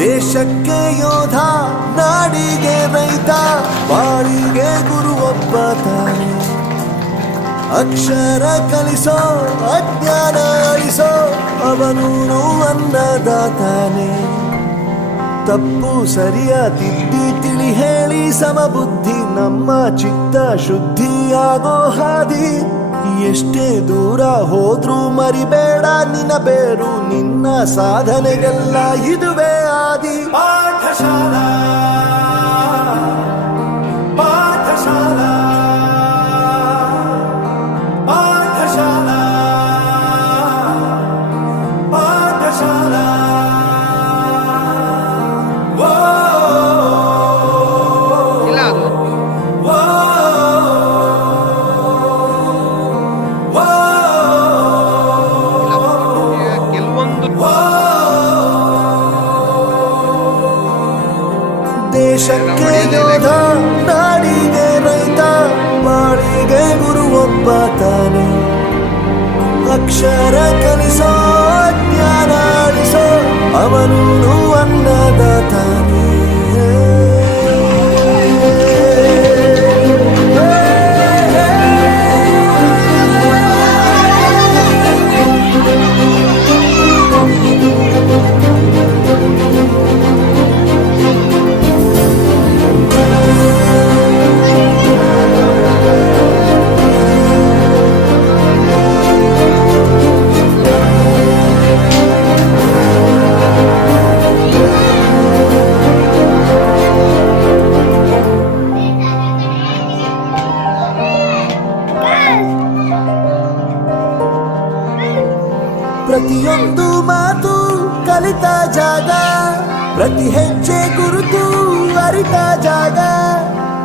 ದೇಶಕ್ಕೆ ಯೋಧ, ನಾಡಿಗೆ ರೈತ, ಬಾಳಿಗೆ ಗುರು ಒಬ್ಬ ತಾನೆ. ಅಕ್ಷರ ಕಲಿಸೋ, ಅಜ್ಞಾನ ಅಳಿಸೋ, ಅವನೂನು ಅನ್ನದಾತಾನೆ. ತಪ್ಪು ಸರಿಯ ತಿದ್ದಿ ತಿಳಿ ಹೇಳಿ ಸಮಬುದ್ಧಿ, ನಮ್ಮ ಚಿತ್ತ ಶುದ್ಧಿಯಾಗೋ ಹಾದಿ. ಎಷ್ಟೇ ದೂರ ಹೋದ್ರೂ ಮರಿಬೇಡ ನಿನ್ನ ಬೇರು, ನಿನ್ನ ಸಾಧನೆಗೆಲ್ಲ ಇದುವೇ ಆದಿ. ಪಾಠಶಾಲಾ ಪಾಠಶಾಲಾ ಪಾಠಶಾಲಾ ಪಾಠಶಾಲಾ. ದೇಶಕ್ಕೆ ಯೋಧ, ನಾಡಿಗೆ ರೈತ, ಬಾಳಿಗೆ ಗುರು ಒಬ್ಬ ತಾನೆ. ಅಕ್ಷರ ಕಲಿಸೋ, ಜ್ಞಾನ ಅಳಿಸೋ, ಅವನೂನು ಅನ್ನದಾತಾನೆ. ಪ್ರತಿಯೊಂದು ಮಾತು ಕಲಿತ ಜಾಗ, ಪ್ರತಿ ಹೆಜ್ಜೆ ಗುರುತು ಅರಿತ ಜಾಗ,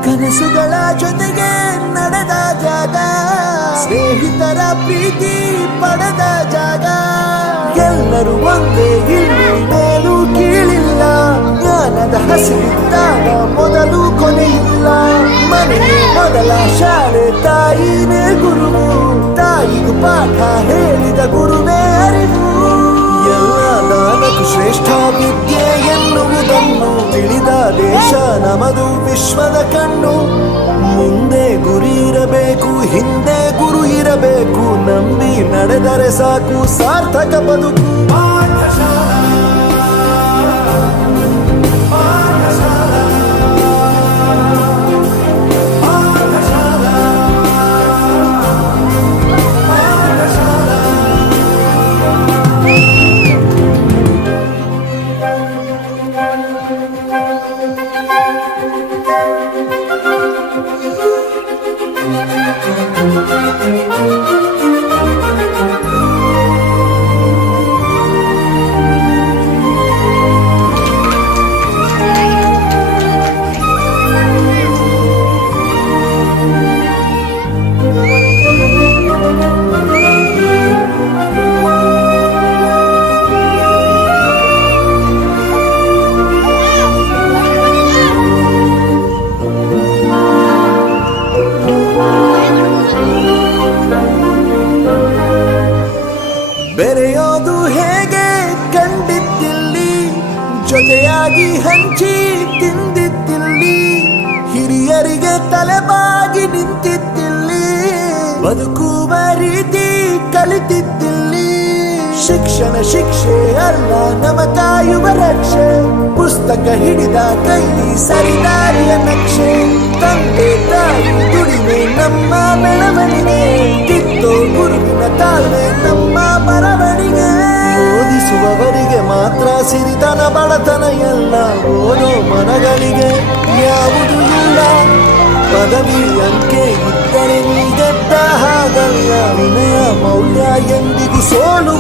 ಕನಸುಗಳ ಜೊತೆಗೆ ನಡೆದ ಜಾಗ, ಸ್ನೇಹಿತರ ಪ್ರೀತಿ ಪಡೆದ ಜಾಗ. ಎಲ್ಲರೂ ಒಂದೇ, ಇಲ್ಲಿ ಮೇಲೂ ಕೀಳಿಲ್ಲ, ಜ್ಞಾನದ ಹಸಿವಿದ್ದಾಗ ಮೊದಲು ಕೊನೆಯಿಲ್ಲ. ಮನೆಯೇ ಮೊದಲ ಶಾಲೆ, ತಾಯಿನೇ ಗುರುವು, ತಾಯಿಗೂ ಪಾಠ ಹೇಳಿದ ಗುರುವೇ ಅರಿವು. ಎಲ್ಲ ದಾನಕ್ಕೂ ಶ್ರೇಷ್ಠ ವಿದ್ಯೆ ಎನ್ನುವುದನ್ನು ತಿಳಿದ ದೇಶ ನಮದು, ವಿಶ್ವದ ಕಣ್ಣು. ಮುಂದೆ ಗುರಿ ಇರಬೇಕು, ಹಿಂದೆ ಗುರು ಇರಬೇಕು, ನಂಬಿ ನಡೆದರೆ ಸಾಕು ಸಾರ್ಥಕ ಬದುಕು. ಬೆರೆಯೋದು ಹೇಗೆ ಕಂಡಿದ್ದಿಲ್ಲಿ, ಜೊತೆಯಾಗಿ ಹಂಚಿ ತಿಂದಿದ್ದಿಲ್ಲಿ, ಹಿರಿಯರಿಗೆ ತಲೆಬಾಗಿ ನಿಂತಿದ್ದಿಲ್ಲಿ, ಬದುಕುವ ರೀತಿ ಕಲಿತಿದ್ದಿಲ್ಲಿ. ಶಿಕ್ಷಣ ಶಿಕ್ಷೆ ಅಲ್ಲ, ನಮ ಕಾಯುವ ರಕ್ಷೆ, ಪುಸ್ತಕ ಹಿಡಿದ ಕೈ ಸರಿದಾರಿಯ ನಕ್ಷೆ. ತಂದೆ ತಾಯಿ ದುಡಿಮೆ ನಮ್ಮ ಬೆಳವಣಿಗೆ, ಕಿತ್ತೋ ಗುರುವಿನ ತಾಳ್ಮೆ ನಮ್ಮ ಬರವಣಿಗೆ. ಓದಿಸುವವರಿಗೆ ಮಾತ್ರ ಸಿರಿತನ ಬಡತನ ಎಲ್ಲ, ಓದೋ ಮನಗಳಿಗೆ ಯಾವುದು ಇಲ್ಲ. ಪದವಿ ಅಂಕೆ ಇದ್ದರೆ ನೀ ಗೆದ್ದ ಹಾಗಲ್ಲ, ವಿನಯ ಮೌಲ್ಯ ಎಂದಿಗೂ ಸೋಲು